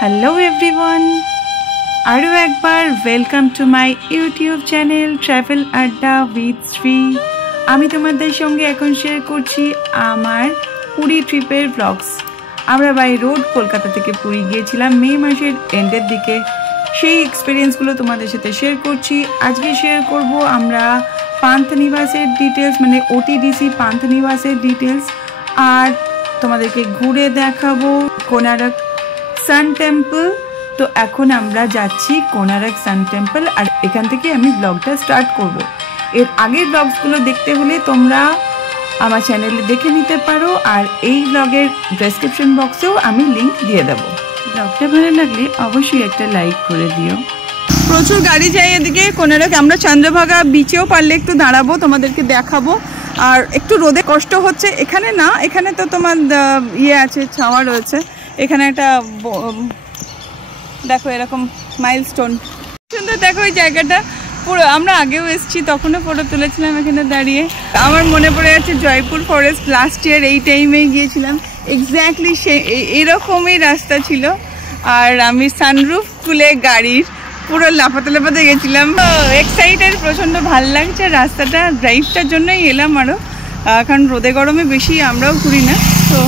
Hello everyone, আরও একবার welcome to my YouTube channel travel আড্ডা উইথ শ্রী। আমি তোমাদের সঙ্গে এখন শেয়ার করছি আমার পুরী ট্রিপের ব্লগস। আমরা বাই রোড কলকাতা থেকে পুরী গিয়েছিলাম মে মাসের এন্ডের দিকে। সেই এক্সপিরিয়েন্সগুলো তোমাদের সাথে শেয়ার করছি। আজকে শেয়ার করব আমরা পান্থনিবাসের ডিটেলস, মানে ওটিডিসি পান্থনিবাসের ডিটেলস, আর তোমাদেরকে ঘুরে দেখাবো কোনারক সান টেম্পল। তো এখন আমরা যাচ্ছি কোনারক সান টেম্পল, আর এখান থেকে আমি ব্লগটা স্টার্ট করব। এর আগের ব্লগসগুলো দেখতে হলে তোমরা আমার চ্যানেলে দেখে নিতে পারো, আর এই ব্লগের ডেসক্রিপশন বক্সেও আমি লিংক দিয়ে দেবো। ব্লগটা ভালো লাগলে অবশ্যই একটা লাইক করে দিও। প্রচুর গাড়ি যায় এদিকে কোনারক। আমরা চন্দ্রভাগা বিচেও পারলে একটু দাঁড়াবো, তোমাদেরকে দেখাবো। আর একটু রোদে কষ্ট হচ্ছে, এখানে না, এখানে তো তোমার ইয়ে আছে, ছাওয়া রয়েছে। এখানে একটা দেখো এরকম মাইলস্টোন, সুন্দর দেখো এই জায়গাটা। পুরো আমরা আগেও এসেছি, তখনও ফটো তুলেছিলাম এখানে দাঁড়িয়ে। আমার মনে পড়ে যাচ্ছে জয়পুর ফরেস্ট, লাস্ট ইয়ার এই টাইমেই গিয়েছিলাম। এক্স্যাক্টলি সে এরকমই রাস্তা ছিল, আর আমি সানরুফ খুলে গাড়ির পুরো লাফাতে লাফাতে গেছিলাম। এক্সাইটেড, প্রচণ্ড ভাল লাগছে রাস্তাটা। ড্রাইভটার জন্যই এলাম আরও, কারণ রোদে গরমে বেশি আমরাও ঘুরি না, তো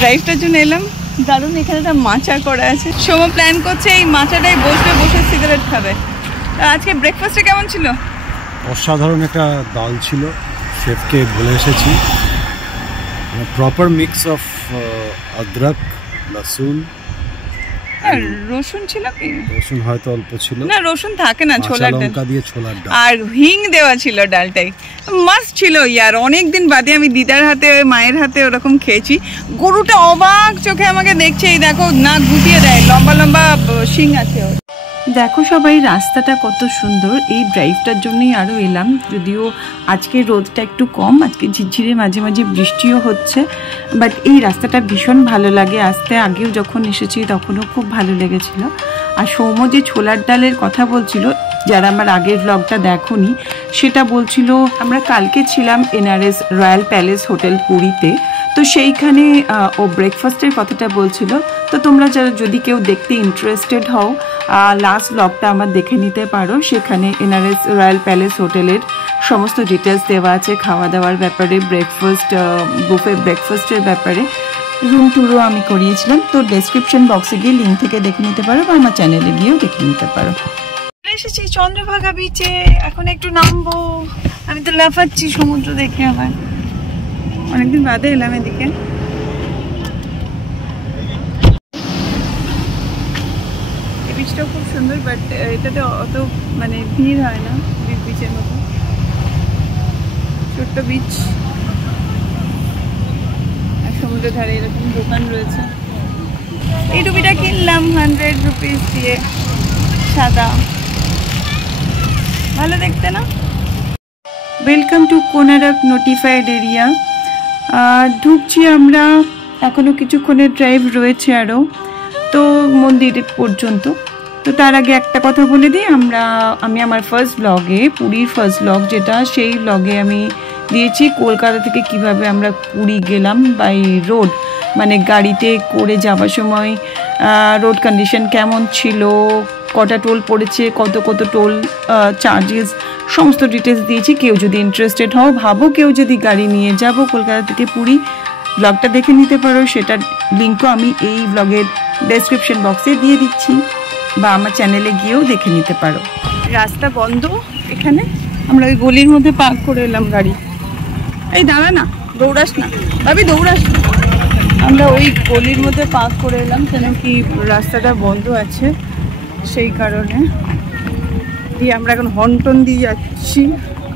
ড্রাইভটার জন্য এলাম। দারুণ, এখানে একটা মাচা করা আছে। সোমো প্ল্যান করছে এই মাচাটাই বসবে, বসে সিগারেট খাবে। আজকে ব্রেকফাস্টে কেমন ছিল? অসাধারণ একটা ডাল ছিল, শেফকে বলে এসেছি। প্রপার মিক্স অফ অদরক, লসুন, রসুন ছিল কি? রসুন হয়তো অল্প ছিল, না রসুন থাকে না ছোলার ডাল, লঙ্কা দিয়ে ছোলার ডাল, আর হিং দেওয়া ছিল। ডালটাই মাস্ট ছিল ইয়ার। অনেকদিন বাদে আমি দিদার হাতে, মায়ের হাতে ওরকম খেয়েছি। গরুটা অবাক চোখে আমাকে দেখছে, এই দেখো নাক গুটিয়ে দেয়, লম্বা লম্বা শিং আছে ওর। দেখো সবাই রাস্তাটা কত সুন্দর। এই ড্রাইভটার জন্যই আরও এলাম, যদিও আজকে রোদটা একটু কম, আজকে ঝিরঝিরে মাঝে মাঝে বৃষ্টিও হচ্ছে, বাট এই রাস্তাটা ভীষণ ভালো লাগে আসতে। আগেও যখন এসেছি তখনও খুব ভালো লেগেছিল। আর সৌম্য যে ছোলার ডালের কথা বলছিল, যারা আমার আগের ব্লগটা দেখোনি, সেটা বলছিল আমরা কালকে ছিলাম এনআরএস রয়্যাল প্যালেস হোটেল পুরীতে, তো সেইখানে ও ব্রেকফাস্টের কথাটা বলছিল। তো তোমরা যারা যদি কেউ দেখতে ইন্টারেস্টেড হও, লাস্ট ব্লগটা আমার দেখে নিতে পারো। সেখানে এনআরএস রয়্যাল প্যালেস হোটেলের সমস্ত ডিটেলস দেওয়া আছে, খাওয়া দাওয়ার ব্যাপারে, ব্রেকফাস্ট, বুফে ব্রেকফাস্টের ব্যাপারে। রুম ট্যুরও আমি করিয়েছিলাম, তো ডেসক্রিপশন বক্সে গিয়ে লিঙ্ক থেকে দেখে নিতে পারো, বা আমার চ্যানেলে গিয়েও দেখে নিতে পারো। এসেছি চন্দ্রভাগা বিচে, এখন একটু নামবো। আমি তো লাফাচ্ছি সমুদ্র দেখে, আমার অনেকদিন বাদে এলাম এদিকে। এই বিচটাও খুব সুন্দর, বাট এটাতে অত মানে ভিড় হয় না বিচের মতো। ছোট্ট বিচ, আর সমুদ্রের ধারে এরকম দোকান রয়েছে। এই টুপিটা কিনলাম 100 রুপিস দিয়ে, সাদা, ভালো দেখতে না? Welcome to Konark notified area. ঢুকছি আমরা, এখনও কিছুক্ষণের ড্রাইভ রয়েছে আরও, তো মন্দির পর্যন্ত। তো তার আগে একটা কথা বলে দিই, আমি আমার ফার্স্ট ব্লগে, পুরীর ফার্স্ট ব্লগ যেটা, সেই ব্লগে আমি দিয়েছি কলকাতা থেকে কিভাবে আমরা পুরী গেলাম বাই রোড, মানে গাড়িতে করে যাওয়ার সময় রোড কন্ডিশন কেমন ছিল, কটা টোল পড়েছে, কত কত টোল চার্জেস, সমস্ত ডিটেলস দিয়েছি। কেউ যদি ইন্টারেস্টেড হও, ভাবো কেউ যদি গাড়ি নিয়ে যাবো কলকাতা থেকে পুরী, ব্লগটা দেখে নিতে পারো। সেটার লিঙ্কও আমি এই ব্লগের ডেসক্রিপশন বক্সে দিয়ে দিচ্ছি, বা আমার চ্যানেলে গিয়েও দেখে নিতে পারো। রাস্তা বন্ধ এখানে, আমরা ওই গলির মধ্যে পার্ক করে এলাম গাড়ি। এই দাঁড়া না, দৌড়াস না ভাবি, দৌড়াস না। আমরা ওই গলির মধ্যে পার্ক করে এলাম, কেন কি রাস্তাটা বন্ধ আছে, সেই কারণে। দিয়ে আমরা এখন হন্টন দিয়ে যাচ্ছি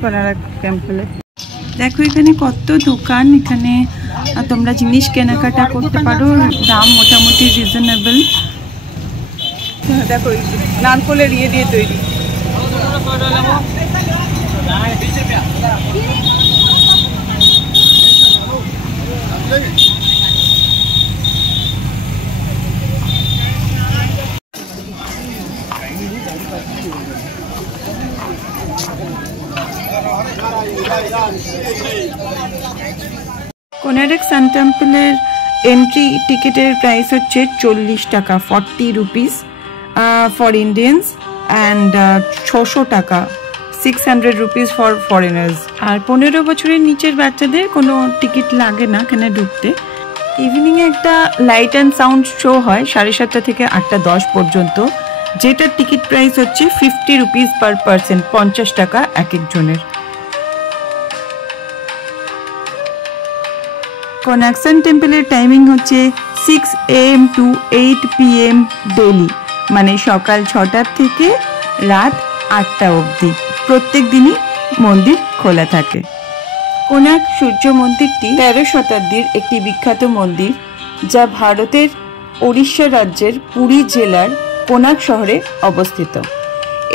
কোনারক টেম্পলে। দেখো এখানে কত দোকান, এখানে তোমরা জিনিস কেনাকাটা করতে পারো, দাম মোটামুটি রিজনেবল। দেখো নারকলের ইয়ে দিয়ে তৈরি। কোনারক সান টেম্পলের এন্ট্রি টিকিটের প্রাইস হচ্ছে 40 টাকা, 40 রুপিস ফর ইন্ডিয়ানস অ্যান্ড 600 টাকা, 600 রুপিস ফর ফরেনার্স। আর 15 বছরের নিচের বাচ্চাদের কোনো টিকিট লাগে না এখানে ঢুকতে। ইভিনিংয়ে একটা লাইট অ্যান্ড সাউন্ড শো হয় 7:30 থেকে 8:10 পর্যন্ত, যেটার টিকিট প্রাইস হচ্ছে 50 রুপিস পার পারসন, 50 টাকা এক একজনের। কোনার্ক সান টেম্পলের টাইমিং হচ্ছে 6 AM to 8 PM ডেলি, মানে সকাল 6টার থেকে রাত 8টা অবধি প্রত্যেক দিনই মন্দির খোলা থাকে। কোনার্ক সূর্য মন্দিরটি 13 শতাব্দীর একটি বিখ্যাত মন্দির, যা ভারতের ওড়িশা রাজ্যের পুরী জেলার কোনার্ক শহরে অবস্থিত।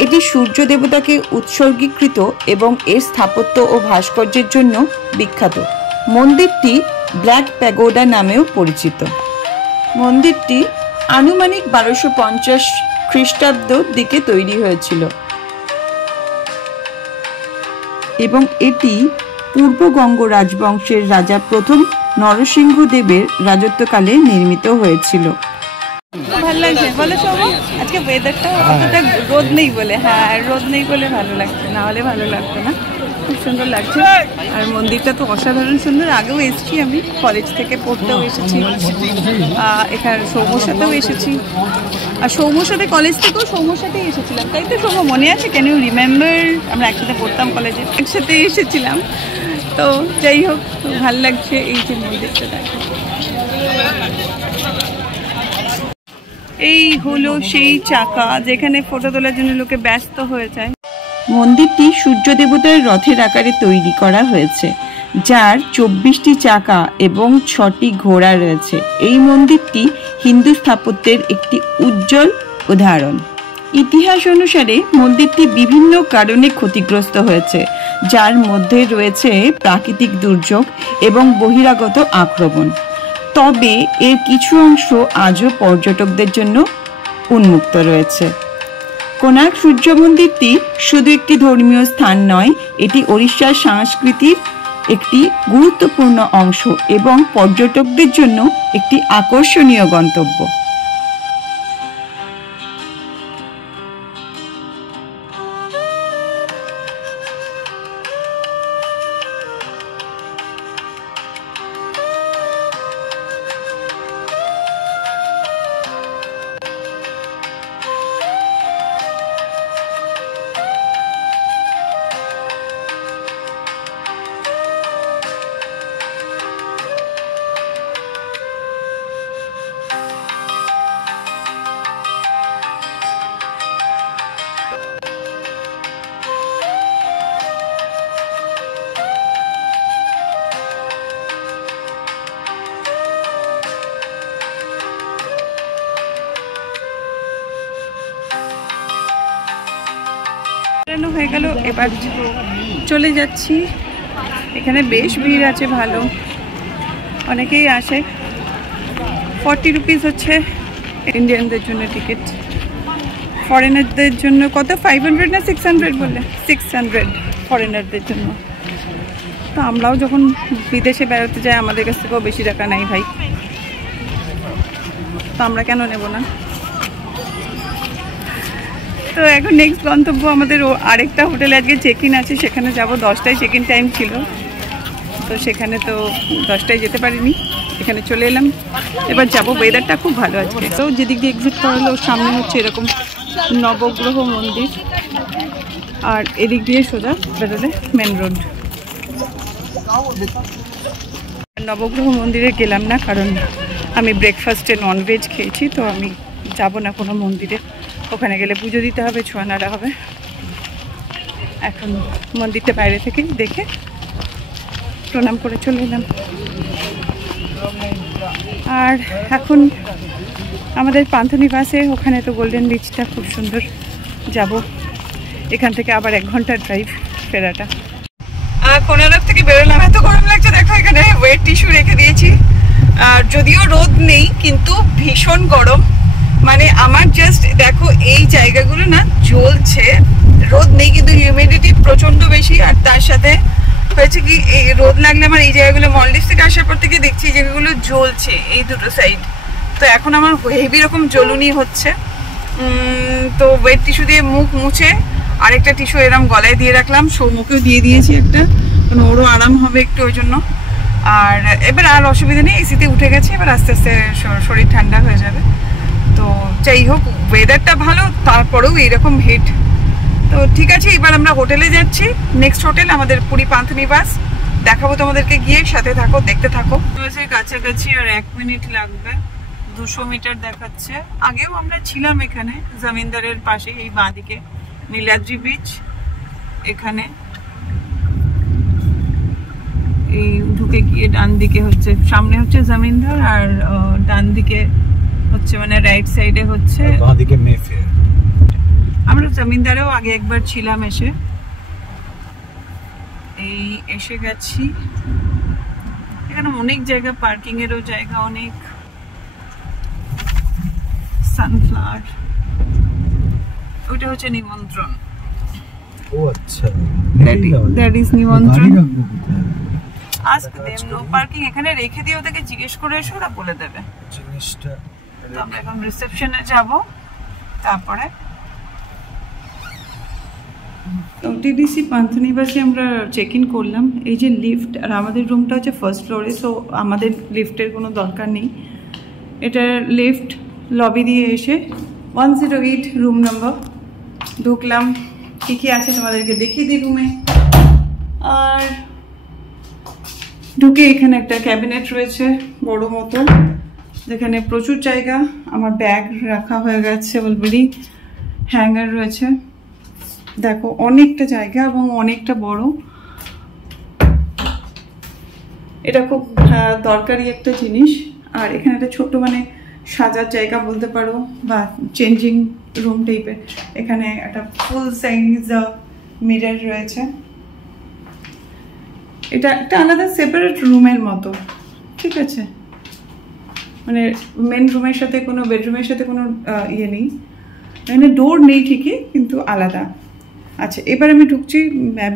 এটি সূর্য দেবতাকে উৎসর্গীকৃত এবং এর স্থাপত্য ও ভাস্কর্যের জন্য বিখ্যাত। মন্দিরটি ব্ল্যাক প্যাগোডা নামেও পরিচিত। মন্দিরটি আনুমানিক 1250 খ্রিস্টাব্দ দিকে তৈরি হয়েছিল এবং এটি পূর্ববঙ্গ রাজবংশের রাজা প্রথম নরসিংহ দেবের রাজত্বকালে নির্মিত হয়েছিল। ভালো লাগছে বলে সব, আজকে ওয়েদারটা অতটা রোদ নেই বলে, হ্যাঁ রোদ নেই বলে ভালো লাগছে, না হলে ভালো লাগতো না। খুব সুন্দর লাগছে আর মন্দিরটা তো অসাধারণ সুন্দর। আগেও এসেছি আমি, কলেজ থেকে পড়তেও এসেছি, এখানে সৌম্যর সাথেও এসেছি, আর সৌম্যর সাথে কলেজ থেকেও সৌম্যর সাথেই এসেছিলাম, তাই তো সৌম্য মনে আছে? Can you remember? আমরা একসাথে পড়তাম কলেজে, একসাথে এসেছিলাম। তো যাই হোক, ভালো লাগছে এই যে মন্দিরটা দেখো। এই হলো সেই চাকা যেখানে ফটো তোলার জন্য লোকে ব্যস্ত হয়ে যায়। মন্দিরটি সূর্য দেবতার রথের আকারে তৈরি করা হয়েছে, যার 24টি চাকা এবং 6টি ঘোড়া রয়েছে। এই মন্দিরটি হিন্দু স্থাপত্যের একটি উজ্জ্বল উদাহরণ। ইতিহাস অনুসারে মন্দিরটি বিভিন্ন কারণে ক্ষতিগ্রস্ত হয়েছে, যার মধ্যে রয়েছে প্রাকৃতিক দুর্যোগ এবং বহিরাগত আক্রমণ। তবে এর কিছু অংশ আজও পর্যটকদের জন্য উন্মুক্ত রয়েছে। কোনার্ক সূর্য মন্দিরটি শুধু একটি ধর্মীয় স্থান নয়, এটি ওড়িশার সংস্কৃতির একটি গুরুত্বপূর্ণ অংশ এবং পর্যটকদের জন্য একটি আকর্ষণীয় গন্তব্য। হয়ে গেল, এবার চলে যাচ্ছি। এখানে বেশ ভিড় আছে, ভালো অনেকেই আসে। 40 রুপিস হচ্ছে ইন্ডিয়ানদের জন্য টিকিট, ফরেনারদের জন্য কত 500 না 600 বললে? 600 ফরেনারদের জন্য। তো আমরাও যখন বিদেশে বেড়াতে যাই আমাদের কাছ থেকেও বেশি টাকা নাই ভাই, তো আমরা কেন নেব না? তো এখন নেক্সট গন্তব্য আমাদের আরেকটা হোটেলে আজকে চেক ইন আছে, সেখানে যাব। 10টায় চেক ইন টাইম ছিল, তো সেখানে তো 10টায় যেতে পারিনি, এখানে চলে এলাম। এবার যাব, ওয়েদারটা খুব ভালো আজকে। তো যেদিক দিয়ে এক্সিট করালো ওর সামনে হচ্ছে এরকম নবগ্রহ মন্দির, আর এদিক দিয়ে সোজা বেরোলে মেন রোড। নবগ্রহ মন্দিরে গেলাম না, কারণ আমি ব্রেকফাস্টে ননভেজ খেয়েছি, তো আমি যাব না কোনো মন্দিরে। ওখানে গেলে পুজো দিতে হবে, ছোঁয়া নাড়া হবে। এখন মন্দিরটা বাইরে থেকে দেখে প্রণাম করে চলে এলাম। আর এখন আমাদের পান্থনিবাসে, ওখানে তো গোল্ডেন বিচটা খুব সুন্দর, যাব। এখান থেকে আবার 1 ঘন্টার ড্রাইভ ফেরাটা। কোনারক থেকে বেরোলাম, এত গরম লাগছে দেখো। এখানে ওয়েট টিস্যু রেখে দিয়েছি, আর যদিও রোদ নেই কিন্তু ভীষণ গরম। মানে আমার জাস্ট দেখো এই জায়গাগুলো না জ্বলছে, রোদ নেই কিন্তু হিউমিডিটি প্রচন্ড বেশি, আর তার সাথে হয়েছে কি, এই রোদ লাগলে আমার এই জায়গাগুলো মলদ্বীপ থেকে আসার পর থেকে দেখছি এই জায়গাগুলো জ্বলছে, এই দুটো সাইড। তো এখন আমার হেভি রকম জ্বলুনি হচ্ছে। তো ওয়েট টিস্যু দিয়ে মুখ মুছে আরেকটা টিস্যু এরম গলায় দিয়ে রাখলাম, সৌমকেও দিয়ে দিয়েছি একটা, কারণ ওরও আরাম হবে একটু ওই জন্য। আর এবার আর অসুবিধা নেই, এসিতে উঠে গেছে, এবার আস্তে আস্তে শরীর ঠান্ডা হয়ে যাবে। তো যাই হোক, ওয়েদারটা ভালো, তারপরেও এইরকম হিট। তো ঠিক আছে, এবার আমরা হোটেলে যাচ্ছি। নেক্সট হোটেল আমাদের পুরী পান্থনিবাস, দেখাবো তোমাদেরকে গিয়ে, সাথে থাকো, দেখতে থাকো। কাছাকাছি আর 1 মিনিট লাগবে, 200 মিটার দেখাচ্ছে। আগেও আমরা ছিলাম এখানে জমিনদারের পাশে, এই বাঁদিকে নীলাদ্রি বিচ, এখানে এই ঢুকে গিয়ে ডান দিকে হচ্ছে, সামনে হচ্ছে জমিনদার, আর ডান দিকে হচ্ছে মানে রাইট সাইডে হচ্ছে বাঁদিকে মেফেয়ার। আমরা জমিনদারেও আগে একবার ছিলাম এসে, এই এসে গেছি। এখানে অনেক জায়গা, পার্কিং এরও জায়গা অনেক। সানফ্লাওয়ার, ওইটা হচ্ছে নিমন্ত্রণ। ও আচ্ছা, দ্যাট ইজ নিমন্ত্রণ। আস্ক देम নো পার্কিং, এখানে রেখে দিয়ে ওদেরকে জিজ্ঞেস করে এসো, ওরা বলে দেবে জিনিসটা। তো আমরা এখন রিসেপশনে যাব, তারপরে টিডিসি পান্থনিবাসে আমরা চেক ইন করলাম। এই যে লিফট, আর আমাদের রুমটা হচ্ছে ফার্স্ট ফ্লোরে, সো আমাদের লিফটের কোনো দরকার নেই। এটা লিফট লবি দিয়ে এসে 108 রুম নাম্বার ঢুকলাম। কী কী আছে তোমাদেরকে দেখিয়ে দিই রুমে। আর ঢুকে এখানে একটা ক্যাবিনেট রয়েছে বড় মতো, যেখানে প্রচুর জায়গা। আমার ব্যাগ রাখা হয়ে গেছে অলরেডি, হ্যাঙ্গার রয়েছে, দেখো অনেকটা জায়গা এবং অনেকটা বড়। এটা খুব দরকারি একটা জিনিস। আর এখানে একটা ছোট মানে সাজার জায়গা বলতে পারো, বা চেঞ্জিং রুম টাইপের। এখানে একটা ফুল সাইজ মিরর রয়েছে। এটা একটা আলাদা সেপারেট রুমের মতো, ঠিক আছে, মানে মেন রুমের সাথে কোনো বেডরুমের সাথে কোনো ইয়ে নেই, মানে ডোর নেই ঠিকই, কিন্তু আলাদা। আচ্ছা, এবার আমি ঢুকছি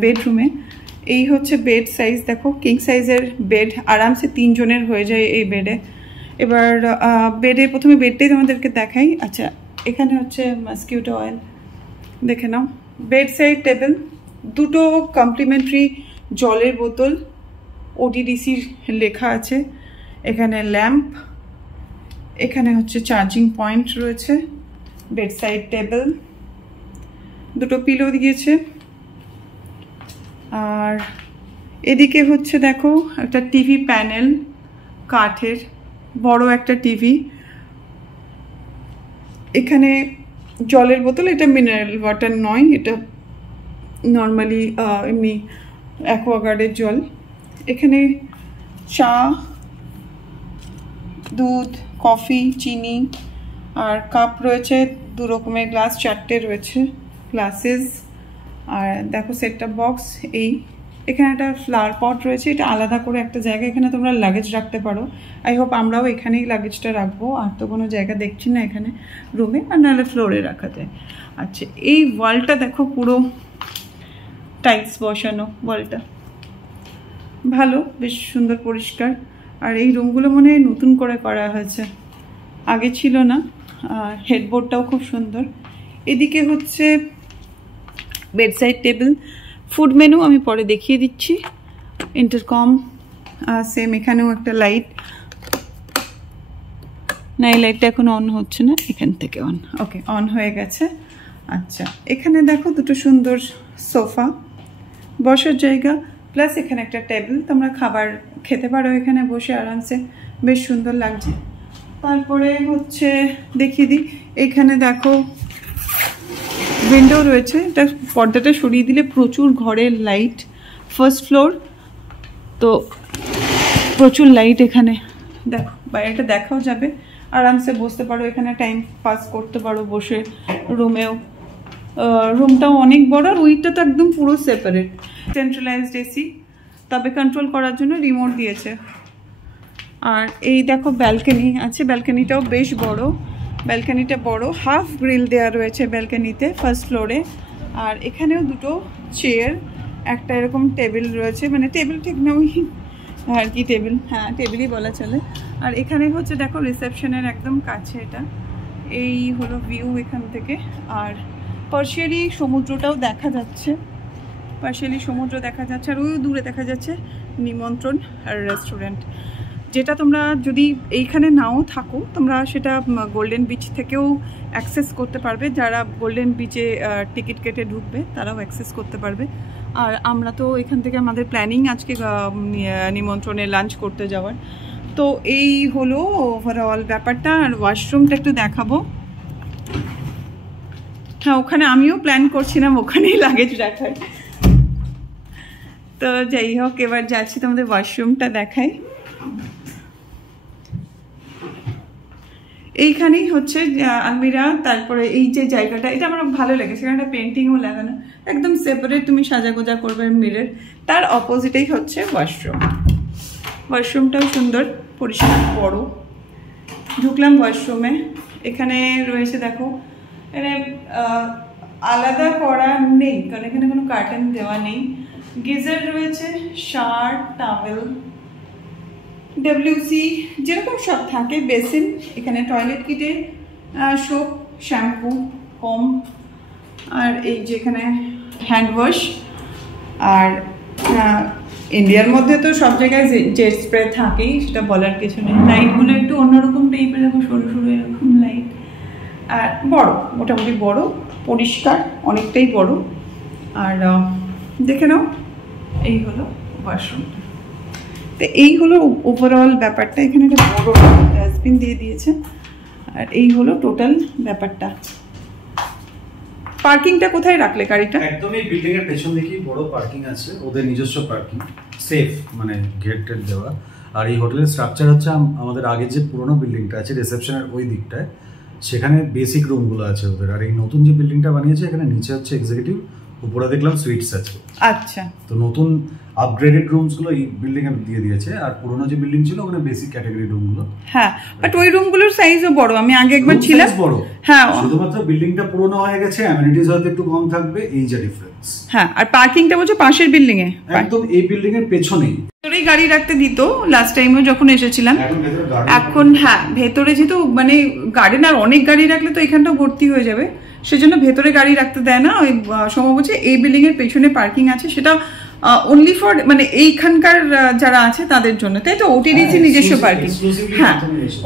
বেডরুমে। এই হচ্ছে বেড সাইজ, দেখো কিং সাইজের বেড, আরামসে 3 জনের হয়ে যায় এই বেডে। এবার বেডে প্রথমে বেডটাই তোমাদেরকে দেখাই। আচ্ছা, এখানে হচ্ছে মসকিউটো অয়েল, দেখে নাও। বেড সাইড টেবিল, দুটো কমপ্লিমেন্টারি জলের বোতল, ওডিডিসির লেখা আছে। এখানে ল্যাম্প, এখানে হচ্ছে চার্জিং পয়েন্ট রয়েছে। বেড সাইড টেবিল, দুটো পিলো দিয়েছে। আর এদিকে হচ্ছে দেখো একটা টিভি প্যানেল, কাঠের বড় একটা টিভি। এখানে জলের বোতল, এটা মিনারেল ওয়াটার নয়, এটা নর্মালি এমনি অ্যাকোয়াগার্ডের জল। এখানে চা, দুধ, কফি, চিনি আর কাপ রয়েছে, 2 রকমের গ্লাস, 4টে রয়েছে গ্লাসেস। আর দেখো সেটটা বক্স। এই এখানে একটা ফ্লাওয়ার পট রয়েছে, এটা আলাদা করে একটা জায়গা, এখানে তোমরা লাগেজ রাখতে পারো। আই হোপ আমরাও এখানেই লাগেজটা রাখবো, আর তো কোনো জায়গা দেখছি না এখানে রুমে, আর নাহলে ফ্লোরে রাখা যায়। আচ্ছা, এই ওয়ালটা দেখো পুরো টাইলস বসানো, ওয়ালটা ভালো, বেশ সুন্দর পরিষ্কার। আর এই রুমগুলো মনে হয় নতুন করে করা হয়েছে, আগে ছিল না। আর হেডবোর্ডটাও খুব সুন্দর। এদিকে হচ্ছে বেডসাইড টেবিল, ফুড মেনু আমি পরে দেখিয়ে দিচ্ছি। ইন্টারকম সেম, এখানেও একটা লাইট, না এই লাইটটা এখন অন হচ্ছে না, এখান থেকে অন, ওকে অন হয়ে গেছে। আচ্ছা, এখানে দেখো দুটো সুন্দর সোফা, বসার জায়গা, প্লাস এখানে একটা টেবিল, তোমরা খাবার খেতে পারো এখানে বসে আরামসে, বেশ সুন্দর লাগছে। তারপরে হচ্ছে দেখিয়ে দিই, এখানে দেখো উইন্ডো রয়েছে, এটা পর্দাটা সরিয়ে দিলে প্রচুর ঘরের লাইট, ফার্স্ট ফ্লোর তো প্রচুর লাইট এখানে। দেখো বাইরেটা দেখাও যাবে, আরামসে বসতে পারো এখানে, টাইম পাস করতে পারো বসে রুমেও। রুমটাও অনেক বড়, আর উইটা তো একদম পুরো সেপারেট। সেন্ট্রালাইজড এসি, তবে কন্ট্রোল করার জন্য রিমোট দিয়েছে। আর এই দেখো ব্যালকনি আছে, ব্যালকনিটাও বেশ বড়, ব্যালকনিটা বড়, হাফ গ্রিল দেওয়া রয়েছে ব্যালকনিতে ফার্স্ট ফ্লোরে। আর এখানেও দুটো চেয়ার, একটা এরকম টেবিল রয়েছে, মানে টেবিল ঠিক না ওই আর কি টেবিল, হ্যাঁ টেবিলই বলা চলে। আর এখানে হচ্ছে দেখো রিসেপশনের একদম কাছে এটা, এই হলো ভিউ এখান থেকে। আর পার্শিয়ালি সমুদ্রটাও দেখা যাচ্ছে, পার্শিয়ালি সমুদ্র দেখা যাচ্ছে। আর ওই দূরে দেখা যাচ্ছে নিমন্ত্রণ আর রেস্টুরেন্ট, যেটা তোমরা যদি এইখানে নাও থাকো তোমরা সেটা গোল্ডেন বিচ থেকেও অ্যাক্সেস করতে পারবে। যারা গোল্ডেন বিচে টিকিট কেটে ঢুকবে তারাও অ্যাক্সেস করতে পারবে। আর আমরা তো এখান থেকে আমাদের প্ল্যানিং আজকে নিমন্ত্রণে লাঞ্চ করতে যাওয়ার। তো এই হলো ওভারঅল ব্যাপারটা। আর ওয়াশরুমটা একটু দেখাবো। হ্যাঁ ওখানে আমিও প্ল্যান করছিলাম ওখানেই লাগেজ রাখার। তো যাই হোক এবার যাচ্ছি তোমাদের ওয়াশরুমটা দেখাই। এইখানেই হচ্ছে আলমিরা, তারপরে এই যে জায়গাটা এটা আমার ভালো লেগেছে, এখানে পেন্টিংও লাগানো, একদম সেপারেট তুমি সাজাগোজা করবে মিরর। তার অপোজিটেই হচ্ছে ওয়াশরুম, ওয়াশরুমটাও সুন্দর পরিষ্কার বড়। ঢুকলাম ওয়াশরুমে, এখানে রয়েছে দেখো এখানে আলাদা করা নেই কারণ এখানে কোনো কার্টেন দেওয়া নেই। গিজার রয়েছে, শাওয়ার, টাওয়েল, WC যেরকম সব থাকে, বেসিন, এখানে টয়লেট কিটে সোপ, শ্যাম্পু, কম, আর এই যে এখানে হ্যান্ড ওয়াশ। আর ইন্ডিয়ার মধ্যে তো সব জায়গায় জেট স্প্রে থাকেই, সেটা বলার কিছু নেই। লাইটগুলো একটু অন্যরকম টাইপের, দেখো সরু সরু এরকম লাইট। আর বড়, মোটামুটি বড়, পরিষ্কার, অনেকটাই বড়। আর দেখে নাও এই হলো ওয়াশরুমটা। তো এই হলো ওভারঅল ব্যাপারটা। এখানে একটা বড় ডাস্টবিন দিয়ে দিয়েছে। আর এই হলো টোটাল ব্যাপারটা। পার্কিংটা কোথায় রাখলে গাড়িটা? একদম এই বিল্ডিং এর পেছন দিকেই বড় পার্কিং আছে, ওদের নিজস্ব পার্কিং, সেফ, মানে গেট টেট দেওয়া। আর এই হোটেলের স্ট্রাকচার হচ্ছে আমাদের আগে যে পুরোনো বিল্ডিংটা আছে রিসেপশনের ওই দিকটায়, সেখানে বেসিক রুমগুলো আছে ওদের। আর এই নতুন যে বিল্ডিংটা বানিয়েছে এখানে নিচে হচ্ছে এক্সিকিউটিভ, উপরে দেখলাম সুইটস আছে। আচ্ছা, তো নতুন আপগ্রেডেড রুমস গুলো এই বিল্ডিং এ দিয়ে দিয়েছে। আর পুরোনো যে বিল্ডিং ছিল ওখানে বেসিক ক্যাটাগরি রুম গুলো। হ্যাঁ, বাট ওই রুমগুলোর সাইজও বড়, আমি আগে একবার ছিলাম। বড়, হ্যাঁ, শুধুমাত্র বিল্ডিংটা পুরোনো হয়ে গেছে, অ্যামেনিটিজ হয়তো একটু কম থাকবে, এই যে ডিফারেন্স। হ্যাঁ, আর পার্কিংটা বলছো পাশের বিল্ডিং এ, একদম এই বিল্ডিং এর পেছনেই। ভেতরেই গাড়ি রাখতে দিত লাস্ট টাইমও যখন এসেছিলাম। এখন হ্যাঁ ভেতরে যেহেতু মানে গার্ডেন, আর অনেক গাড়ি রাখলে তো এখানটা ভর্তি হয়ে যাবে, সেজন্য ভেতরে গাড়ি রাখতে দেয় না। ওই সম্ভবত এই বিল্ডিং এর পেছনে পার্কিং আছে, সেটা অনলি ফর মানে এইখানকার যারা আছে তাদের জন্য, তাই তো? ওটিডিসি নিজস্ব পার্কিং। হ্যাঁ,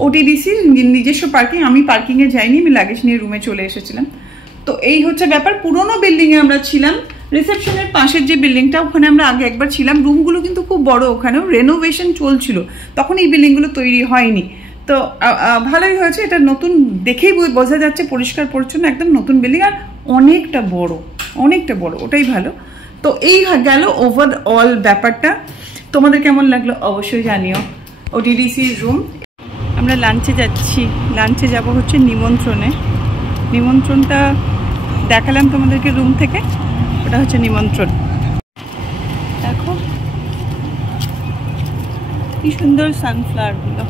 ওটিডিসি নিজস্ব পার্কিং। আমি পার্কিং এ যাইনি, আমি লাগেজ নিয়ে রুমে চলে এসেছিলাম। তো এই হচ্ছে ব্যাপার। পুরোনো বিল্ডিং এ আমরা ছিলাম, রিসেপশনের পাশের যে বিল্ডিংটা ওখানে আমরা আগে একবার ছিলাম। রুমগুলো কিন্তু খুব বড়, ওখানেও রেনোভেশন চলছিল, তখন এই বিল্ডিংগুলো তৈরি হয়নি। তো ভালোই হয়েছে, এটা নতুন দেখেই বোঝা যাচ্ছে, পরিষ্কার পরিচ্ছন্ন, একদম নতুন বিল্ডিং। আর অনেকটা বড়, অনেকটা বড়, ওটাই ভালো। তো এই গেল ওভারঅল ব্যাপারটা। তোমাদের কেমন লাগলো অবশ্যই জানিও। OTDC room. আমরা লাঞ্চে যাচ্ছি, লাঞ্চে যাব হচ্ছে নিমন্ত্রণে। নিমন্ত্রণটা দেখালাম তোমাদেরকে রুম থেকে, ওটা হচ্ছে নিমন্ত্রণ। দেখো কি সুন্দর সানফ্লাওয়ারগুলো,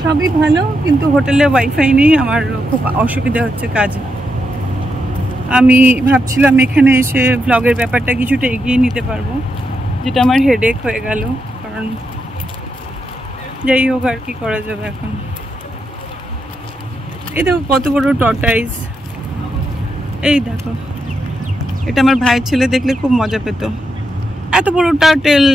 সবই ভালো, কিন্তু হোটেলে ওয়াইফাই নেই, আমার খুব অসুবিধা হচ্ছে কাজে। আমি ভাবছিলাম এখানে এসে ব্লগের ব্যাপারটা কিছুটা এগিয়ে নিতে পারবো, যেটা আমার হেডেক হয়ে গেল, কারণ যাই হোক আর কি করা যাবে এখন। এই দেখো কত বড় টর্টাইজ, এই দেখো, এটা আমার ভাইয়ের ছেলে দেখলে খুব মজা পেত, এত বড় টার্টেল।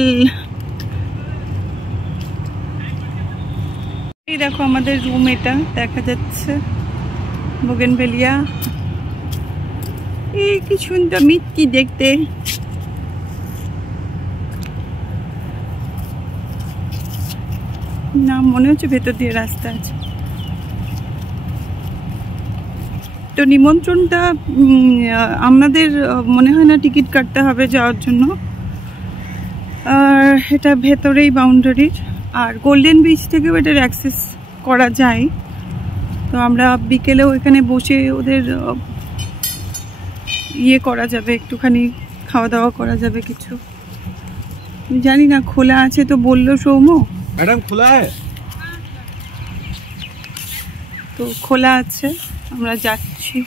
এই দেখো আমাদের রুম, এটা দেখা যাচ্ছে বোগেনভেলিয়া। এই কি সুন্দর মিষ্টি দেখতে। না, মনে হচ্ছে ভেতর দিয়ে রাস্তা আছে। তো নিমন্ত্রণটা আমাদের মনে হয় না টিকিট কাটতে হবে যাওয়ার জন্য, আর এটা ভেতরেই বাউন্ডারির। আর গোল্ডেন বিচ থেকেও এটার অ্যাক্সেস করা যায়। তো আমরা বিকেলেও এখানে বসে ওদের ইয়ে করা যাবে, একটুখানি খাওয়া দাওয়া করা যাবে কিছু, জানি না খোলা আছে তো বললো সৌম্য। ম্যাডাম খোলা আছে? তো খোলা আছে, আমরা যাচ্ছি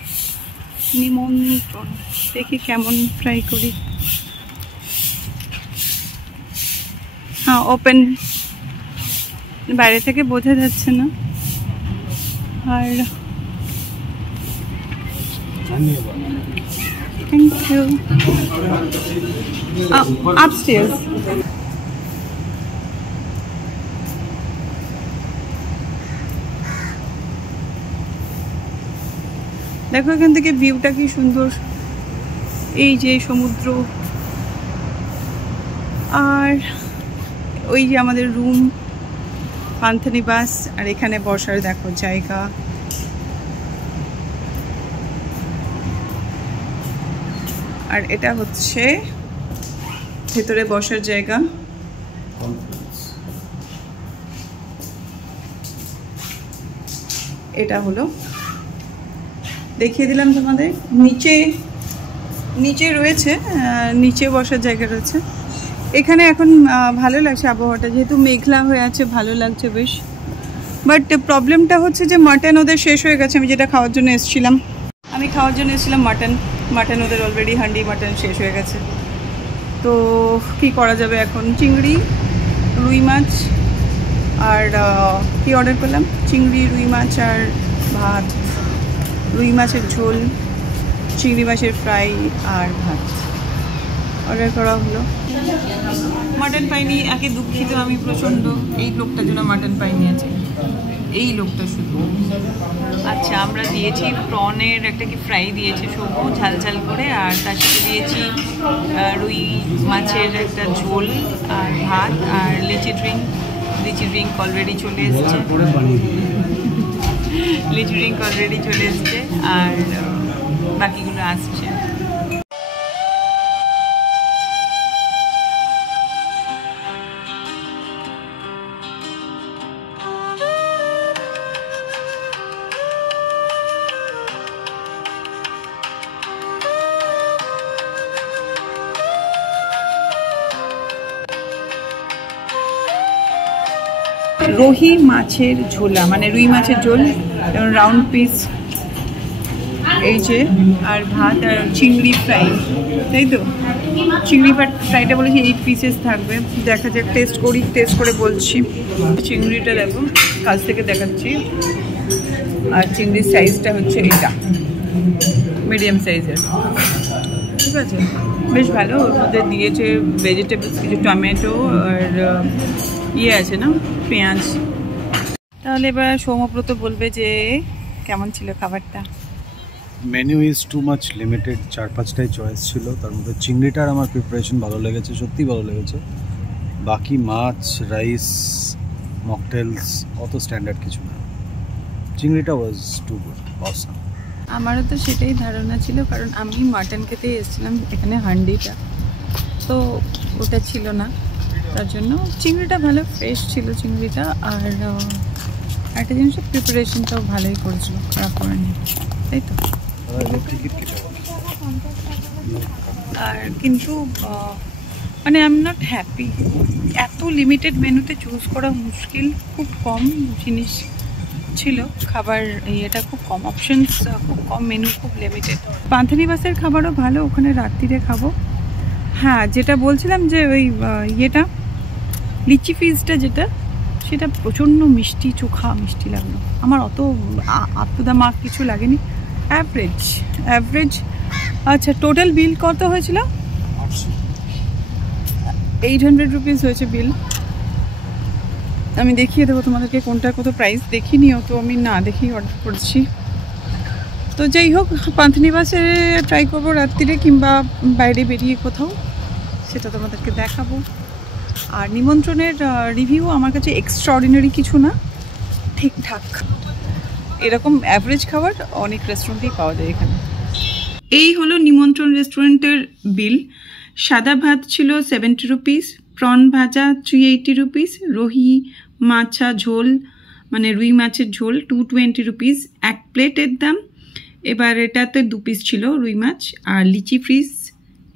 নিমন্ত্রণ, দেখি কেমন ট্রাই করি। ওপেন, বাইরে থেকে বোঝা যাচ্ছে না। আর থ্যাংক ইউ। আপস্টেয়ার্স। দেখো এখান থেকে ভিউটা কি সুন্দর, এই যে সমুদ্র, আর ওই যে আমাদের রুম পান্থনিবাস, আর এখানে বসার দেখো জায়গা। আর এটা হচ্ছে ভেতরে বসার জায়গা। এটা হলো, দেখিয়ে দিলাম তোমাদের। নিচে রয়েছে, নিচে বসার জায়গা রয়েছে। এখানে এখন ভালো লাগছে আবহাওয়াটা, যেহেতু মেঘলা হয়ে আছে, ভালো লাগছে বেশ। বাট প্রবলেমটা হচ্ছে যে মাটন ওদের শেষ হয়ে গেছে। আমি যেটা খাওয়ার জন্য এসেছিলাম, মাটন ওদের অলরেডি হান্ডি মাটন শেষ হয়ে গেছে। তো কি করা যাবে এখন? চিংড়ি, রুই মাছ, আর কি অর্ডার করলাম? চিংড়ি, রুই মাছ আর ভাত, রুই মাছের ঝোল, চিংড়ি মাছের ফ্রাই আর ভাত অর্ডার করা হলো। মাটন পাইনি, একে দুঃখিত আমি প্রচণ্ড। এই লোকটার জন্য মাটন পাইনি আছে, এই লোকটা শুধু। আচ্ছা, আমরা দিয়েছি প্রনের একটা কি ফ্রাই দিয়েছে সবু, ঝাল ঝাল করে, আর তার সাথে দিয়েছি রুই মাছের একটা ঝোল আর ভাত, আর লিচি ড্রিঙ্ক অলরেডি চলে এসছে। লিচি ড্রিঙ্ক অলরেডি চলে এসছে, আর বাকিগুলো আসছে। রুই মাছের ঝোলা, মানে রুই মাছের ঝোল, রাউন্ড পিস, এই যে, আর ভাত, আর চিংড়ি ফ্রাই, তাই তো? চিংড়ি ফ্রাইটা বলেছি 8 পিসেস থাকবে। দেখা যাক, টেস্ট করে বলছি। চিংড়িটা দেখো, কাছ থেকে দেখাচ্ছি। আর চিংড়ির সাইজটা হচ্ছে এটা, মিডিয়াম সাইজের, ঠিক আছে, বেশ ভালো। ওর মধ্যে দিয়েছে ভেজিটেবলস, কিছু টমেটো আর আছে না, পেঁয়াজ। তাহলে এবার সৌম্যব্রত বলবে যে কেমন ছিল খাবারটা। Menu is too much limited, 4-5টাই চয়েস ছিল। তার মধ্যে চিংড়িটার আমার প্রিপারেশন ভালো লেগেছে, সত্যি ভালো লেগেছে। বাকি মাছ, রাইস, মকটেলস অত স্ট্যান্ডার্ড কিছু না। চিংড়িটা ওয়াজ টু গুড, অসাম। আমারও তো সেটাই ধারণা ছিল, কারণ আমি মাটন খেতেই এসেছিলাম এখানে, হান্ডিটা তো ওটা ছিল না, তার জন্য চিংড়িটা ভালো ফ্রেশ ছিল চিংড়িটা। আর একটা জিনিস, প্রিপারেশনটাও ভালোই করেছিল, খারাপ করেনি, তাই তো? আর কিন্তু মানে আই এম নট হ্যাপি। এত লিমিটেড মেনুতে চুজ করা মুশকিল, খুব কম জিনিস ছিল খাবার, এটা খুব কম অপশনস, খুব কম মেনু, খুব লিমিটেড। পান্থনিবাসের খাবারও ভালো, ওখানে রাত্রিরে খাবো। হ্যাঁ, যেটা বলছিলাম যে ওই ইয়েটা, লিচি ফিজটা যেটা, সেটা প্রচণ্ড মিষ্টি, চোখা মিষ্টি লাগলো আমার। অত আপ টু দ্য মার্ক কিছু লাগেনি, অ্যাভারেজ। আচ্ছা, টোটাল বিল কত হয়েছিল? 800 রুপিস হয়েছে বিল। আমি দেখিয়ে দেবো তোমাদেরকে কোনটা কত প্রাইস, দেখিনিও তো আমি, না দেখি অর্ডার করেছি। তো যাই হোক, পান্থনিবাসে ট্রাই করবো রাত্রিরে, কিংবা বাইরে বেরিয়ে কোথাও, সেটা তোমাদেরকে দেখাবো। আর নিমন্ত্রণের রিভিউ আমার কাছে এক্সট্রাঅর্ডিনারি কিছু না, ঠিকঠাক, এরকম অ্যাভারেজ খাবার অনেক রেস্টুরেন্টেই পাওয়া যায় এখানে। এই হলো নিমন্ত্রণ রেস্টুরেন্টের বিল। সাদা ভাত ছিল 70 রুপিস, প্রন ভাজা 380 রুপিস, রুই মাছা ঝোল মানে রুই মাছের ঝোল 220 রুপিস এক প্লেটের দাম। এবার এটাতে 2 পিস ছিল রুই মাছ, আর লিচি ফ্রিজ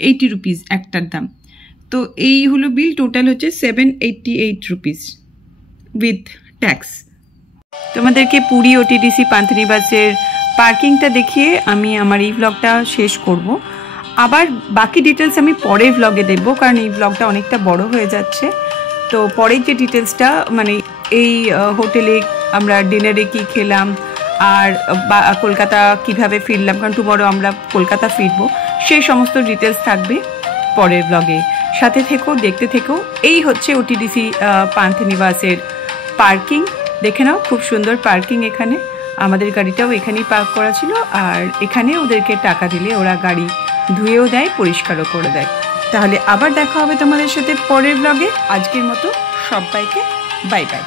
80 রুপিস একটার দাম। তো এই হলো বিল, টোটাল হচ্ছে 788 রুপিস উইথ ট্যাক্স। তোমাদেরকে পুরী ওটিডিসি পান্থনিবাসের পার্কিংটা দেখিয়ে আমি আমার এই ভ্লগটা শেষ করব। আবার বাকি ডিটেলস আমি পরের ভ্লগে দেবো, কারণ এই ভ্লগটা অনেকটা বড় হয়ে যাচ্ছে। তো পরের যে ডিটেলসটা মানে এই হোটেলে আমরা ডিনারে কি খেলাম আর কলকাতা কিভাবে ফিরলাম, কারণ টুমরো আমরা কলকাতা ফিরবো, সেই সমস্ত ডিটেলস থাকবে পরের ব্লগে। সাথে থেকো, দেখতে থেকো। এই হচ্ছে ওটিডিসি পান্থনিবাসের পার্কিং, দেখে নাও খুব সুন্দর পার্কিং। এখানে আমাদের গাড়িটাও এখানেই পার্ক করা ছিল, আর এখানে ওদেরকে টাকা দিলে ওরা গাড়ি ধুয়েও দেয়, পরিষ্কারও করে দেয়। তাহলে আবার দেখা হবে তোমাদের সাথে পরের ব্লগে। আজকের মতো সবাইকে বাই বাই।